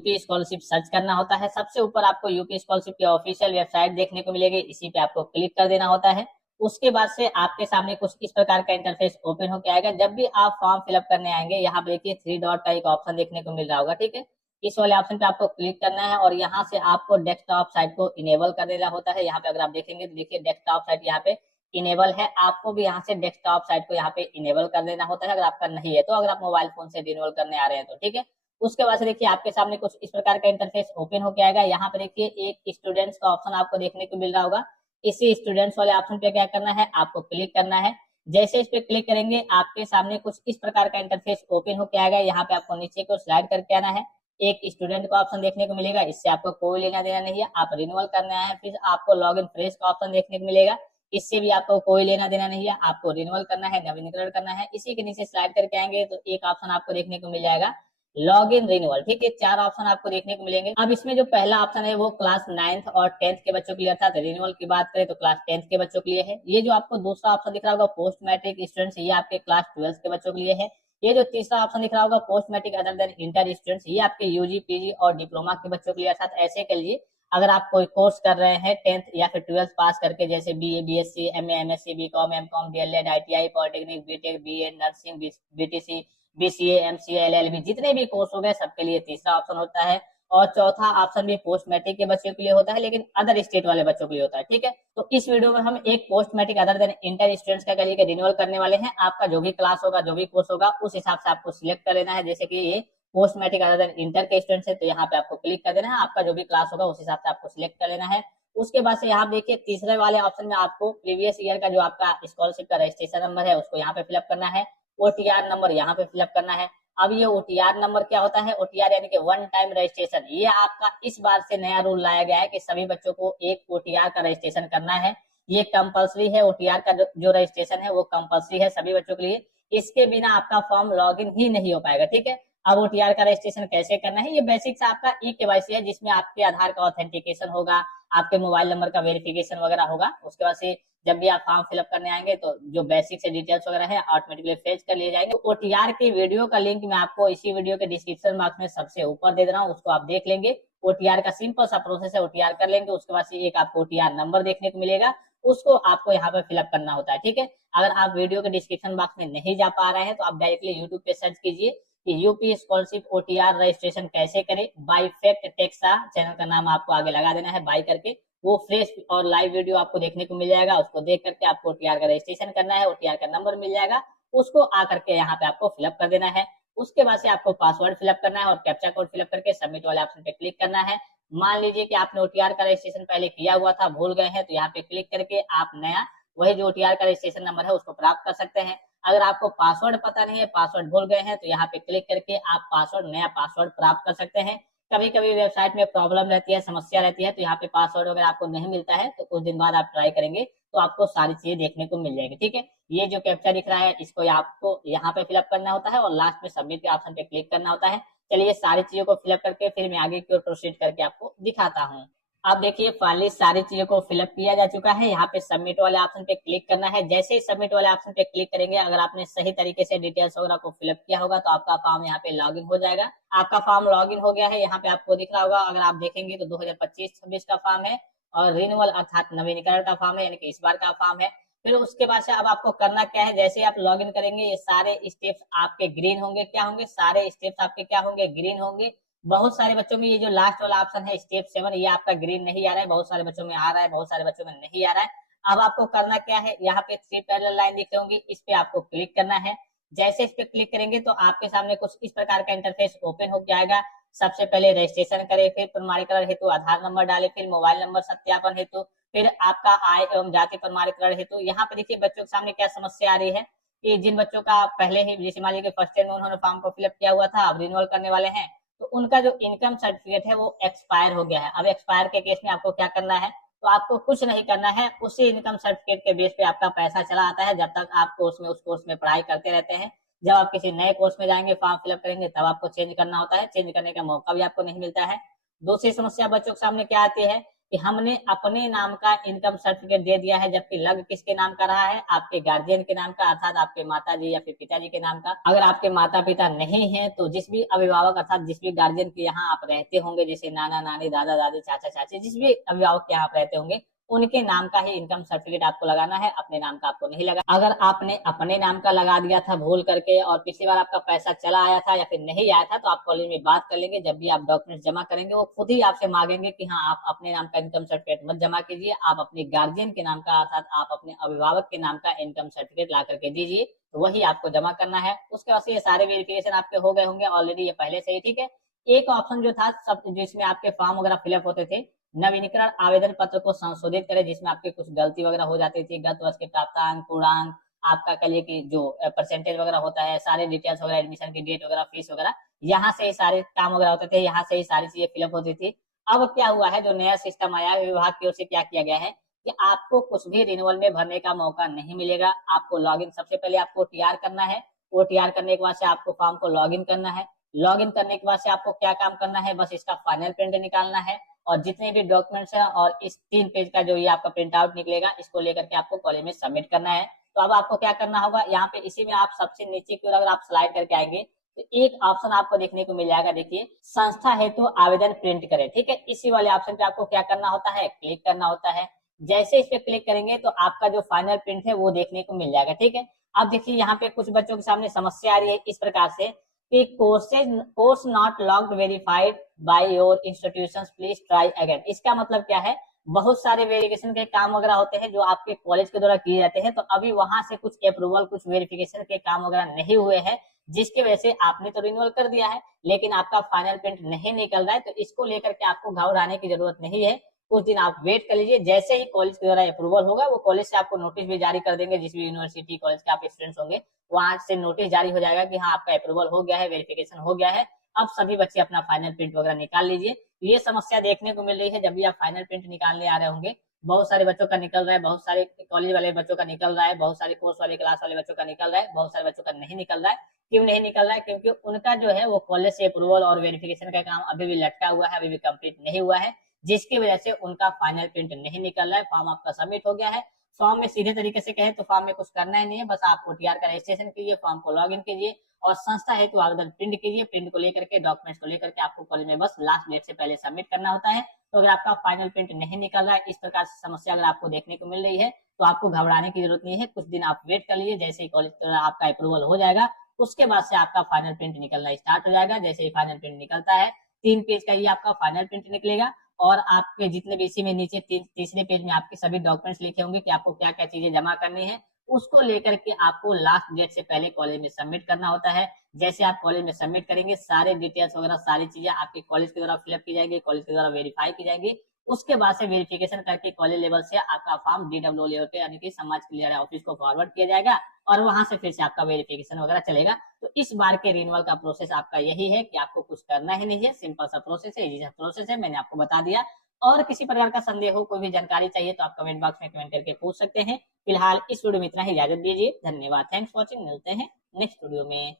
UP scholarship search करना होता है। सबसे ऊपर आपको यूपी स्कॉलरशिप की ऑफिशियल वेबसाइट देखने को मिलेगी, इसी पे आपको क्लिक कर देना होता है। उसके बाद से आपके सामने कुछ इस प्रकार का इंटरफेस ओपन होकर आएगा। जब भी आप फॉर्म फिलअप करने आएंगे, यहाँ पे देखिए 3 डॉट का एक ऑप्शन देखने को मिल रहा होगा, ठीक है। इस वाले ऑप्शन पे आपको क्लिक करना है और यहाँ से आपको डेस्कटॉप साइट को इनेबल कर देना होता है। यहाँ पे अगर आप देखेंगे तो देखिए डेस्कटॉप साइट यहाँ पे इनेबल है, आपको भी यहाँ से डेस्कटॉप साइट को यहाँ पे इनेबल कर देना होता है अगर आपका नहीं है तो, अगर आप मोबाइल फोन से रिन्यूअल करने आ रहे हैं तो, ठीक है। उसके बाद से देखिए आपके सामने कुछ इस प्रकार का इंटरफेस ओपन होकर आएगा। यहाँ पे देखिए एक स्टूडेंट्स का ऑप्शन आपको देखने को मिल रहा होगा। इसी स्टूडेंट्स वाले ऑप्शन पे क्या करना है, आपको क्लिक करना है। जैसे इस पे क्लिक करेंगे आपके सामने कुछ इस प्रकार का इंटरफेस ओपन होकर आएगा। यहाँ पे आपको नीचे को स्लाइड करके आना है, एक स्टूडेंट का ऑप्शन देखने को मिलेगा, इससे आपको कोई लेना देना नहीं है, आप रिन्यूअल करने आए हैं। फिर आपको लॉग इन फ्रेश का ऑप्शन देखने को मिलेगा, इससे भी आपको कोई लेना देना नहीं है, आपको रिन्यूअल करना है, नवीनीकरण करना है। इसी के नीचे स्लाइड करके आएंगे तो एक ऑप्शन आपको देखने को मिल जाएगा लॉग इन रिन्यूअल, ठीक है। 4 ऑप्शन आपको देखने को मिलेंगे। अब इसमें जो पहला ऑप्शन है वो क्लास 9th और 10th के बच्चों के लिए, अर्थात रिन्यूअल की बात करें तो क्लास 10th के बच्चों के लिए है। ये जो आपको दूसरा ऑप्शन दिख रहा होगा पोस्ट मैट्रिक स्टूडेंट्स, ये आपके क्लास 12th के बच्चों के लिए है। ये जो तीसरा ऑप्शन दिख रहा होगा post matric other than inter students, ये आपके यूजी पीजी और डिप्लोमा के बच्चों के लिए, अर्थात ऐसे के लिए अगर आप कोई कोर्स कर रहे हैं 10th या फिर 12th पास करके, जैसे BA BSc MA MSc BCom MCom DElEd ITI polytechnic BTech BEd nursing BTC BCA MCA LLB, जितने भी कोर्स हो गए सबके लिए तीसरा ऑप्शन होता है। और चौथा ऑप्शन भी पोस्ट मैट्रिक के बच्चों के लिए होता है, लेकिन अदर स्टेट वाले बच्चों के लिए होता है, ठीक है। तो इस वीडियो में हम एक post matric other than inter students का लिए रिन्यूअल करने वाले हैं। आपका जो भी क्लास होगा, जो भी कोर्स होगा, उस हिसाब से आपको सिलेक्ट कर लेना है। जैसे कि ये post matric other than inter के स्टूडेंट्स है तो यहाँ पे आपको क्लिक कर देना है, आपका जो भी क्लास होगा उस हिसाब से आपको सिलेक्ट कर लेना है। उसके बाद से यहाँ देखिए तीसरे वाले ऑप्शन में आपको प्रीवियस ईयर का जो आपका स्कॉलरशिप का रजिस्ट्रेशन नंबर है उसको यहाँ पे फिलअप करना है, ओटीआर नंबर यहाँ पे फिलअप करना है। अब ये ओटीआर नंबर क्या होता है, ओटीआर यानी कि वन टाइम रजिस्ट्रेशन। ये आपका इस बार से नया रूल लाया गया है कि सभी बच्चों को एक ओटीआर का रजिस्ट्रेशन करना है। ये कंपलसरी है, ओटीआर का जो रजिस्ट्रेशन है वो कंपलसरी है सभी बच्चों के लिए। इसके बिना आपका फॉर्म लॉगिन ही नहीं हो पाएगा, ठीक है। अब ओटीआर का रजिस्ट्रेशन कैसे करना है, ये बेसिक से आपका ई केवाईसी है, जिसमें आपके आधार का ऑथेंटिकेशन होगा, आपके मोबाइल नंबर का वेरिफिकेशन वगैरह होगा। उसके बाद से जब भी आप फॉर्म फिलअप करने आएंगे तो जो बेसिक से डिटेल्स वगैरह है ऑटोमेटिकली फेच कर लिए जाएंगे। ओटीआर की वीडियो का लिंक मैं आपको इसी वीडियो के डिस्क्रिप्शन बॉक्स में सबसे ऊपर दे रहा हूँ, उसको आप देख लेंगे। ओटीआर का सिंपल सा प्रोसेस है, ओटीआर कर लेंगे, उसके बाद से एक आपको ओटीआर नंबर देखने को मिलेगा, उसको आपको यहाँ पे फिलअप करना होता है, ठीक है। अगर आप वीडियो के डिस्क्रिप्शन बॉक्स में नहीं जा पा रहे हैं तो आप डायरेक्टली यूट्यूब पे सर्च कीजिए कि यूपी स्कॉलरशिप ओटीआर रजिस्ट्रेशन कैसे करें, बाय फैक्ट टेक्सा चैनल का नाम आपको आगे लगा देना है बाय करके। वो फ्रेश और लाइव वीडियो आपको देखने को मिल जाएगा, उसको देख करके आपको ओटीआर का रजिस्ट्रेशन करना है, ओटीआर का नंबर मिल जाएगा, उसको आकर के यहाँ पे आपको फिलअप कर देना है। उसके बाद से आपको पासवर्ड फिलअप करना है और कैप्चा कोड फिलअप करके सबमिट वाले ऑप्शन पे क्लिक करना है। मान लीजिए कि आपने ओटीआर का रजिस्ट्रेशन पहले किया हुआ था, भूल गए हैं, तो यहाँ पे क्लिक करके आप नया वही जो ओटीआर का रजिस्ट्रेशन नंबर है उसको प्राप्त कर सकते हैं। अगर आपको पासवर्ड पता नहीं है, पासवर्ड भूल गए हैं, तो यहाँ पे क्लिक करके आप पासवर्ड नया पासवर्ड प्राप्त कर सकते हैं। कभी कभी वेबसाइट में प्रॉब्लम रहती है, समस्या रहती है, तो यहाँ पे पासवर्ड अगर आपको नहीं मिलता है तो कुछ दिन बाद आप ट्राई करेंगे तो आपको सारी चीजें देखने को मिल जाएगी, ठीक है। ये जो कैप्चा दिख रहा है इसको आपको यहाँ पे फिलअप करना होता है और लास्ट में सबमिट के ऑप्शन पे क्लिक करना होता है। चलिए सारी चीजों को फिलअप करके फिर मैं आगे की ओर प्रोसीड करके आपको दिखाता हूँ। अब देखिए फाइनली सारी चीजों को फिलअप किया जा चुका है, यहाँ पे सबमिट वाले ऑप्शन पे क्लिक करना है। जैसे ही सबमिट वाले ऑप्शन पे क्लिक करेंगे, अगर आपने सही तरीके से डिटेल्स वगैरह को फिलअप किया होगा तो आपका फॉर्म यहाँ पे लॉगिन हो जाएगा। आपका फॉर्म लॉगिन हो गया है, यहाँ पे आपको दिख रहा होगा, अगर आप देखेंगे तो 2025-26 का फॉर्म है और रिन्यूअल अर्थात नवीनीकरण का फॉर्म है, यानी कि इस बार का फॉर्म है। फिर उसके बाद से अब आपको करना क्या है, जैसे आप लॉग इन करेंगे ये सारे स्टेप्स आपके ग्रीन होंगे, क्या होंगे, सारे स्टेप्स आपके क्या होंगे, ग्रीन होंगे। बहुत सारे बच्चों में ये जो लास्ट वाला ऑप्शन है स्टेप 7, ये आपका ग्रीन नहीं आ रहा है, बहुत सारे बच्चों में आ रहा है, बहुत सारे बच्चों में नहीं आ रहा है। अब आपको करना क्या है, यहाँ पे 3 पैरेलल लाइन दिख रही होंगी, इस पे आपको क्लिक करना है। जैसे इस पे क्लिक करेंगे तो आपके सामने कुछ इस प्रकार का इंटरफेस ओपन हो जाएगा। सबसे पहले रजिस्ट्रेशन करें, फिर प्रमाणीकरण हेतु आधार नंबर डाले, फिर मोबाइल नंबर सत्यापन हेतु, फिर आपका आय एवं जाति प्रमाणीकरण हेतु। यहाँ पे देखिए बच्चों के सामने क्या समस्या आ रही है कि जिन बच्चों का पहले ही जैसे मान लीजिए फर्स्ट ईयर में उन्होंने फॉर्म को फिलअप किया हुआ था, अब रिन्यूअल करने वाले हैं, तो उनका जो इनकम सर्टिफिकेट है वो एक्सपायर हो गया है। अब एक्सपायर के केस में आपको क्या करना है, तो आपको कुछ नहीं करना है, उसी इनकम सर्टिफिकेट के बेस पे आपका पैसा चला आता है जब तक आप उस कोर्स में पढ़ाई करते रहते हैं। जब आप किसी नए कोर्स में जाएंगे फॉर्म फिलअप करेंगे तब आपको चेंज करना होता है, चेंज करने का मौका भी आपको नहीं मिलता है। दूसरी समस्या बच्चों के सामने क्या आती है कि हमने अपने नाम का इनकम सर्टिफिकेट दे दिया है, जबकि लग किसके नाम का रहा है, आपके गार्जियन के नाम का, अर्थात आपके माता जी या फिर पिताजी के नाम का। अगर आपके माता पिता नहीं है तो जिस भी अभिभावक अर्थात जिस भी गार्जियन के यहाँ आप रहते होंगे, जैसे नाना नानी, दादा दादी, चाचा चाची, जिस भी अभिभावक के यहाँ आप रहते होंगे, उनके नाम का ही इनकम सर्टिफिकेट आपको लगाना है, अपने नाम का आपको नहीं लगा। अगर आपने अपने नाम का लगा दिया था भूल करके और पिछली बार आपका पैसा चला आया था या फिर नहीं आया था, तो आप कॉलेज में बात कर लेंगे। जब भी आप डॉक्यूमेंट जमा करेंगे वो खुद ही आपसे मांगेंगे कि हाँ आप अपने नाम का इनकम सर्टिफिकेट मत जमा कीजिए, आप अपने गार्जियन के नाम का अर्थात आप अपने अभिभावक के नाम का इनकम सर्टिफिकेट ला करके दीजिए, तो वही आपको जमा करना है। उसके बाद से ये सारे वेरिफिकेशन आपके हो गए होंगे ऑलरेडी, ये पहले से ही, ठीक है। एक ऑप्शन जो था सब जिसमें आपके फॉर्म वगैरह फिलअप होते थे, नवीनीकरण आवेदन पत्र को संशोधित करें, जिसमें आपकी कुछ गलती वगैरह हो जाती थी, गत वर्ष के प्राप्तांक, पूर्णांक, आपका कहिए कि जो परसेंटेज वगैरह होता है, सारे डिटेल्स वगैरह, एडमिशन की डेट वगैरह, फीस वगैरह, यहाँ से ही सारे काम वगैरह होते थे, यहाँ से ही सारी चीजें फिलअप होती थी। अब क्या हुआ है, जो नया सिस्टम आया है विभाग की ओर से, क्या किया गया है कि आपको कुछ भी रिन्यूअल में भरने का मौका नहीं मिलेगा। आपको लॉगिन, सबसे पहले आपको ओटीआर करना है, ओटीआर करने के बाद से आपको फॉर्म को लॉगिन करना है, लॉगिन करने के बाद से आपको क्या काम करना है, बस इसका फाइनल प्रिंट निकालना है और जितने भी डॉक्यूमेंट्स हैं और इस 3 पेज का जो ये आपका प्रिंट आउट निकलेगा, इसको लेकर के आपको कॉलेज में सबमिट करना है। तो अब आपको क्या करना होगा, यहाँ पे इसी में आप सबसे नीचे की ओर अगर आप स्लाइड करके आएंगे तो एक ऑप्शन आपको देखने को मिल जाएगा, देखिए संस्था हेतु आवेदन प्रिंट करें, ठीक है। इसी वाले ऑप्शन पे आपको क्या करना होता है, क्लिक करना होता है। जैसे इस पे क्लिक करेंगे तो आपका जो फाइनल प्रिंट है वो देखने को मिल जाएगा, ठीक है। अब देखिए यहाँ पे कुछ बच्चों के सामने समस्या आ रही है इस प्रकार से कि course not logged verified by your institution, please try again. इसका मतलब क्या है, बहुत सारे वेरिफिकेशन के काम वगैरह होते हैं जो आपके कॉलेज के द्वारा किए जाते हैं, तो अभी वहां से कुछ अप्रूवल, कुछ वेरिफिकेशन के काम वगैरह नहीं हुए हैं, जिसकी वजह से आपने तो रिन्यूअल कर दिया है लेकिन आपका फाइनल प्रिंट नहीं निकल रहा है। तो इसको लेकर के आपको घबराने की जरूरत नहीं है, कुछ दिन आप वेट कर लीजिए। जैसे ही कॉलेज के द्वारा अप्रूवल होगा, वो कॉलेज से आपको नोटिस भी जारी कर देंगे, जिस भी यूनिवर्सिटी कॉलेज के आप स्टूडेंट्स होंगे वहां से नोटिस जारी हो जाएगा कि हाँ आपका अप्रूवल हो गया है, वेरिफिकेशन हो गया है, अब सभी बच्चे अपना फाइनल प्रिंट वगैरह निकाल लीजिए। ये समस्या देखने को मिल रही है जब भी आप फाइनल प्रिंट निकालने आ रहे होंगे, बहुत सारे बच्चों का निकल रहा है, बहुत सारे कॉलेज वाले बच्चों का निकल रहा है, बहुत सारे कोर्स वाले क्लास वाले बच्चों का निकल रहा है, बहुत सारे बच्चों का नहीं निकल रहा है। क्यों नहीं निकल रहा है, क्योंकि उनका जो है वो कॉलेज से अप्रूवल और वेरिफिकेशन का काम अभी भी लटका हुआ है, अभी भी कंप्लीट नहीं हुआ है, जिसकी वजह से उनका फाइनल प्रिंट नहीं निकल रहा है। फॉर्म आपका सबमिट हो गया है। फॉर्म में सीधे तरीके से कहें तो फॉर्म में कुछ करना ही नहीं है, बस आप ओटीआर का रजिस्ट्रेशन कीजिए, फॉर्म को लॉग इन कीजिए और संस्था हेतु आवेदन प्रिंट कीजिए। प्रिंट को लेकर के, डॉक्यूमेंट्स को लेकर के आपको कॉलेज में बस लास्ट डेट से पहले सबमिट करना होता है। तो अगर आपका फाइनल प्रिंट नहीं निकल रहा है, इस प्रकार से समस्या अगर आपको देखने को मिल रही है, तो आपको घबराने की जरूरत नहीं है, कुछ दिन आप वेट कर लीजिए। जैसे ही कॉलेज आपका अप्रूवल हो जाएगा, उसके बाद से आपका फाइनल प्रिंट निकलना स्टार्ट हो जाएगा। जैसे ही फाइनल प्रिंट निकलता है, 3 पेज का ये आपका फाइनल प्रिंट निकलेगा और आपके जितने भी इसी में नीचे तीसरे पेज में आपके सभी डॉक्यूमेंट्स लिखे होंगे कि आपको क्या क्या चीजें जमा करनी है, उसको लेकर के आपको लास्ट डेट से पहले कॉलेज में सबमिट करना होता है। जैसे आप कॉलेज में सबमिट करेंगे, सारे डिटेल्स वगैरह सारी चीजें आपके कॉलेज के द्वारा फिलअप की जाएंगी, कॉलेज के द्वारा वेरीफाई की जाएंगी। उसके बाद से वेरिफिकेशन करके कॉलेज लेवल से आपका फॉर्म डीडब्ल्यू लेवल पे यानी कि समाज कल्याण ऑफिस को फॉरवर्ड किया जाएगा और वहां से फिर से आपका वेरिफिकेशन वगैरह चलेगा। तो इस बार के रिन्यूअल का प्रोसेस आपका यही है कि आपको कुछ करना ही नहीं है, सिंपल सा प्रोसेस है, इजी सा प्रोसेस है, मैंने आपको बता दिया। और किसी प्रकार का संदेह हो, कोई भी जानकारी चाहिए तो आप कमेंट बॉक्स में कमेंट करके पूछ सकते हैं। फिलहाल इस वीडियो में इतना ही, इजाजत दीजिए, धन्यवाद, थैंक्स फॉर वॉचिंग, मिलते हैं नेक्स्ट वीडियो में।